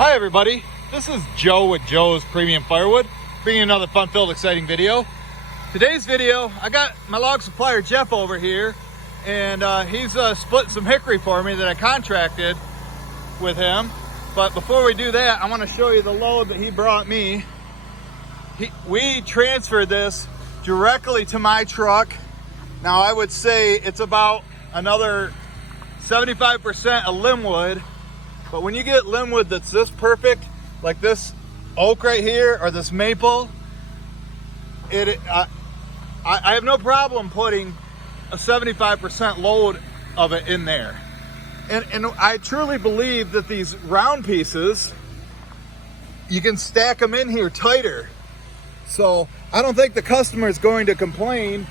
Hi everybody, this is Joe with Joe's Premium Firewood, bringing another fun-filled, exciting video. Today's video, I got my log supplier Jeff over here, and he's splitting some hickory for me that I contracted with him. But before we do that, I want to show you the load that he brought me. We transferred this directly to my truck. Now I would say it's about another 75% of limbwood. But when you get limbwood that's this perfect, like this oak right here or this maple, I have no problem putting a 75% load of it in there. And I truly believe that these round pieces, you can stack them in here tighter. So I don't think the customer is going to complain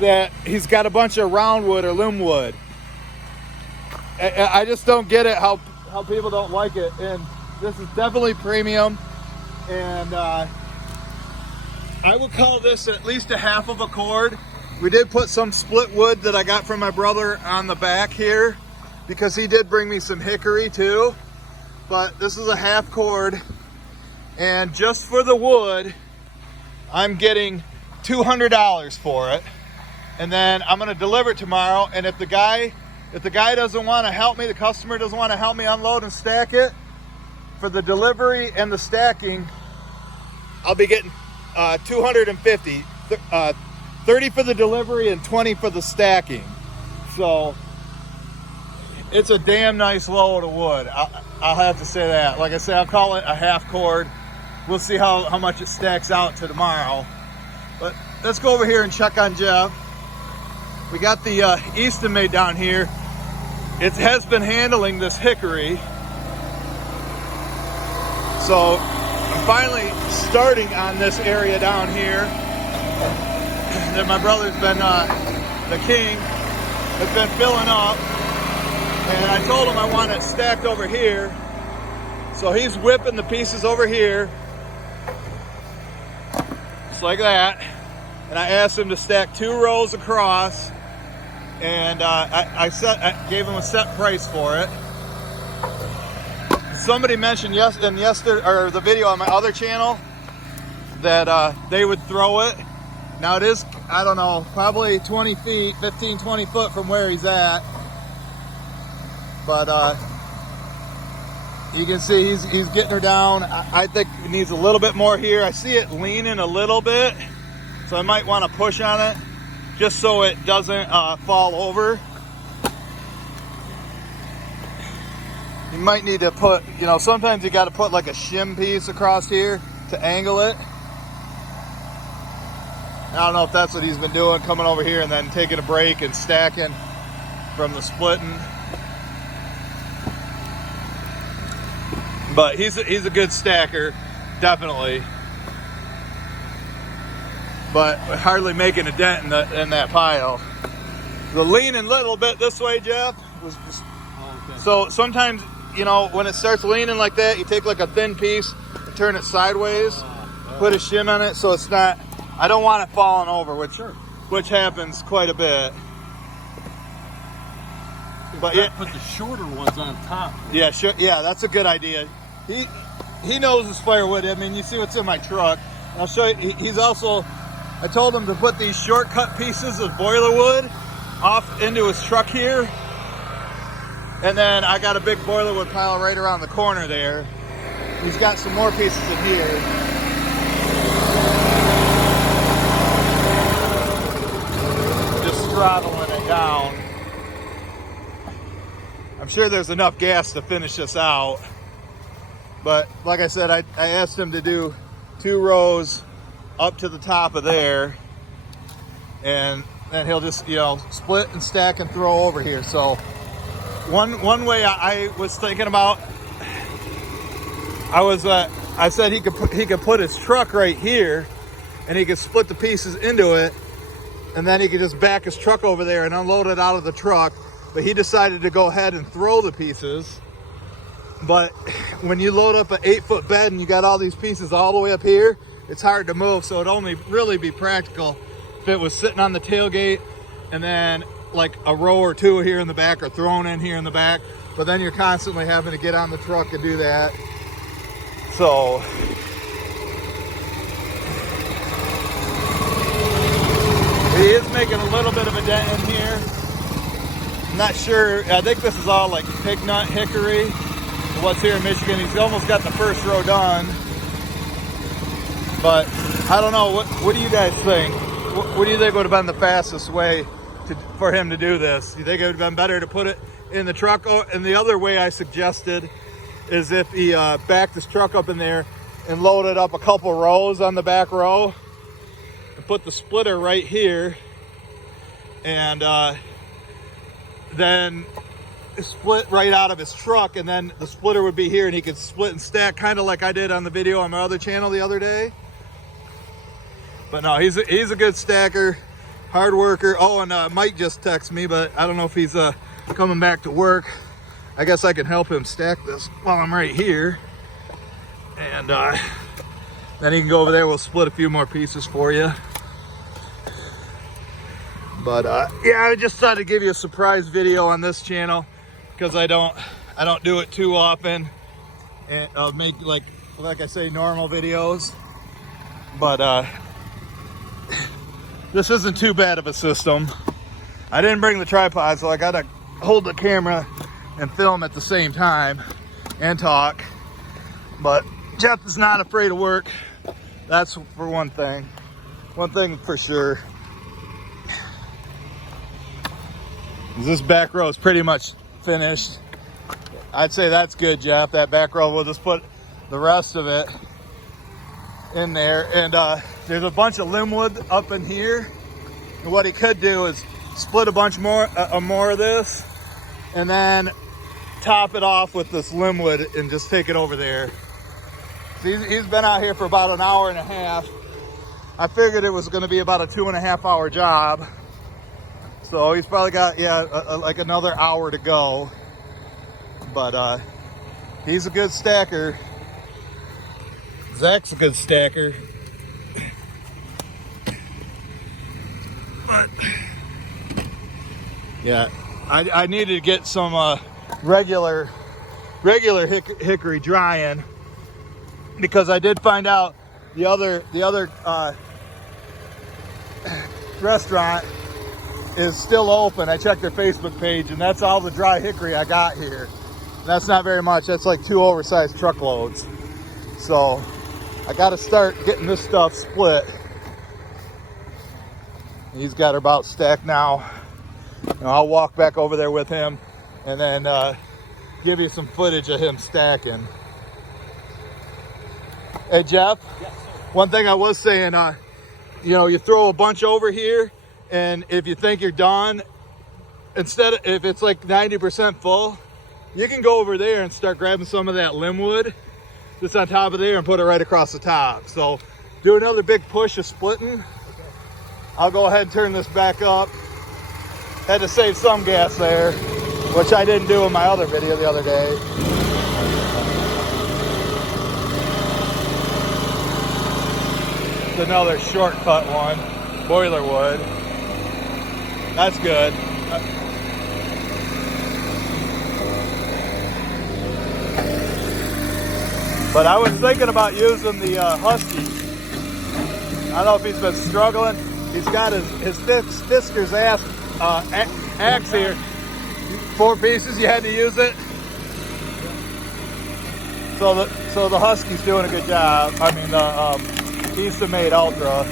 that he's got a bunch of round wood or limbwood. I just don't get it how people don't like it. And this is definitely premium. And I would call this at least a half of a cord. We did put some split wood that I got from my brother on the back here because he did bring me some hickory too. But this is a half cord. And just for the wood, I'm getting $200 for it. And then I'm gonna deliver it tomorrow. And if the guy doesn't want to help me, the customer doesn't want to help me unload and stack it, for the delivery and the stacking, I'll be getting $250. 30 for the delivery and 20 for the stacking. So it's a damn nice load of wood. I'll have to say that. Like I said, I'll call it a half cord. We'll see how much it stacks out to tomorrow. But let's go over here and check on Jeff. We got the Eastonmade down here. It has been handling this hickory. So I'm finally starting on this area down here that my brother's been, the king, has been filling up. And I told him I want it stacked over here. So he's whipping the pieces over here. Just like that. And I asked him to stack 2 rows across. And I gave him a set price for it. Somebody mentioned yesterday, or the video on my other channel, that they would throw it. Now it is, I don't know, probably 20 feet, 15, 20 foot from where he's at. But you can see he's getting her down. I think it needs a little bit more here. I see it leaning a little bit, so I might want to push on it just so it doesn't fall over. You might need to put, sometimes you got to put like a shim piece across here to angle it. I don't know if that's what he's been doing, coming over here and then taking a break and stacking from the splitting. But he's a good stacker, definitely. But hardly making a dent in that pile. The leaning a little bit this way, Jeff, was just, okay. So sometimes, when it starts leaning like that, you take like a thin piece and turn it sideways, put a shim on it so it's not, I don't want it falling over, which happens quite a bit. But yeah, put the shorter ones on top. Yeah, sure. Yeah, that's a good idea. He knows his firewood. I mean, you see what's in my truck. I'll show you. He's also, I told him to put these shortcut pieces of boiler wood off into his truck here. And then I got a big boiler wood pile right around the corner there. He's got some more pieces in here. Just throttling it down. I'm sure there's enough gas to finish this out. But like I said, I asked him to do 2 rows up to the top of there. And then he'll just, split and stack and throw over here. So one way I was thinking about, I said he could put his truck right here and he could split the pieces into it. And then he could just back his truck over there and unload it out of the truck. But he decided to go ahead and throw the pieces. But when you load up an 8-foot bed and you got all these pieces all the way up here, it's hard to move. So it'd only really be practical if it was sitting on the tailgate and then like a row or two here in the back or thrown in here in the back. but then you're constantly having to get on the truck and do that. So he is making a little bit of a dent in here. I'm not sure. I think this is all like pig nut hickory. What's here in Michigan. He's almost got the first row done. But I don't know. What do you guys think? What do you think would have been the fastest way for him to do this? You think it would have been better to put it in the truck? Oh, and the other way I suggested is if he backed his truck up in there and loaded up a couple rows on the back row and put the splitter right here, and then split right out of his truck, and then the splitter would be here and he could split and stack, kind of like I did on the video on my other channel the other day. But no, he's a good stacker, hard worker. Oh, and Mike just texted me, but I don't know if he's coming back to work. I guess I can help him stack this while I'm right here, and then he can go over there. We'll split a few more pieces for you. But yeah, I just thought to give you a surprise video on this channel, because I don't do it too often, and I'll make like I say, normal videos. But this isn't too bad of a system. I didn't bring the tripod, so I gotta hold the camera and film at the same time and talk. But Jeff is not afraid of work. That's for one thing. One thing for sure. This back row is pretty much finished. I'd say that's good, Jeff. That back row, we'll just put the rest of it in there. And there's a bunch of limbwood up in here. And what he could do is split a bunch more of this, and then top it off with this limbwood and just take it over there. So he's been out here for about an hour and a half. I figured it was going to be about a 2.5 hour job. So he's probably got, like another hour to go. But he's a good stacker. Zach's a good stacker. But yeah, I needed to get some regular hickory drying, because I did find out the other restaurant is still open. I checked their Facebook page, and that's all the dry hickory I got here. That's not very much. That's like 2 oversized truckloads. So I got to start getting this stuff split. He's got her about stacked now. And I'll walk back over there with him and then give you some footage of him stacking. Hey Jeff, yes, one thing I was saying, you throw a bunch over here, and if you think you're done, if it's like 90% full, you can go over there and start grabbing some of that limbwood just on top of there and put it right across the top. So do another big push of splitting. I'll go ahead and turn this back up. Had to save some gas there, which I didn't do in my other video the other day. It's another shortcut one, boiler wood. That's good. But I was thinking about using the Husky. I don't know if he's been struggling. He's got his Fisker's axe here. 4 pieces, you had to use it. So the Husky's doing a good job. I mean, the Eastonmade Ultra.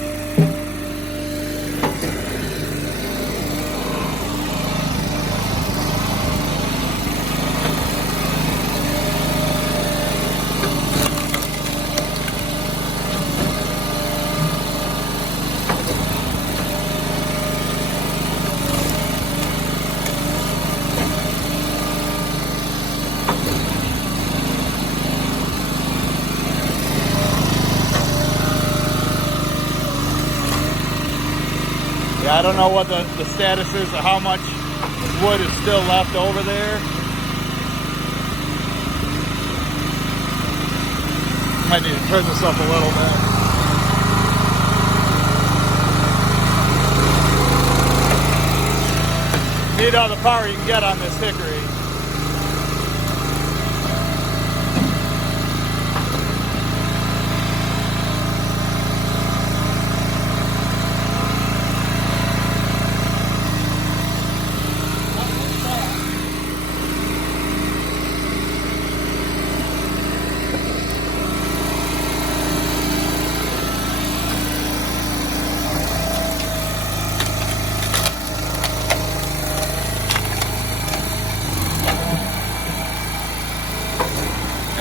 I don't know what the status is of how much wood is still left over there. Might need to turn this up a little bit. Need all the power you can get on this hickory.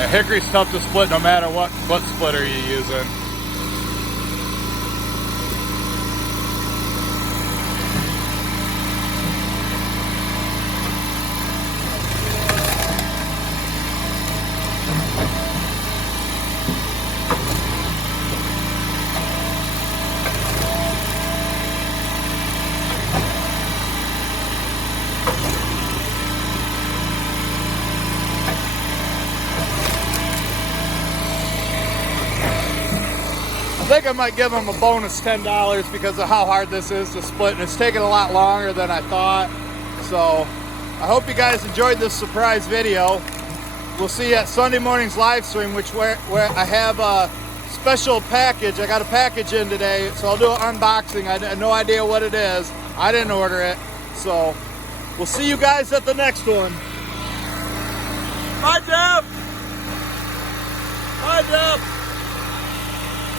hickory's tough to split no matter what splitter you're using. I think I might give them a bonus $10 because of how hard this is to split, and it's taking a lot longer than I thought. So I hope you guys enjoyed this surprise video. We'll see you at Sunday morning's live stream, where I have a special package. I got a package in today, so I'll do an unboxing. I had no idea what it is. I didn't order it. So we'll see you guys at the next one. Bye, Deb. Bye, Deb.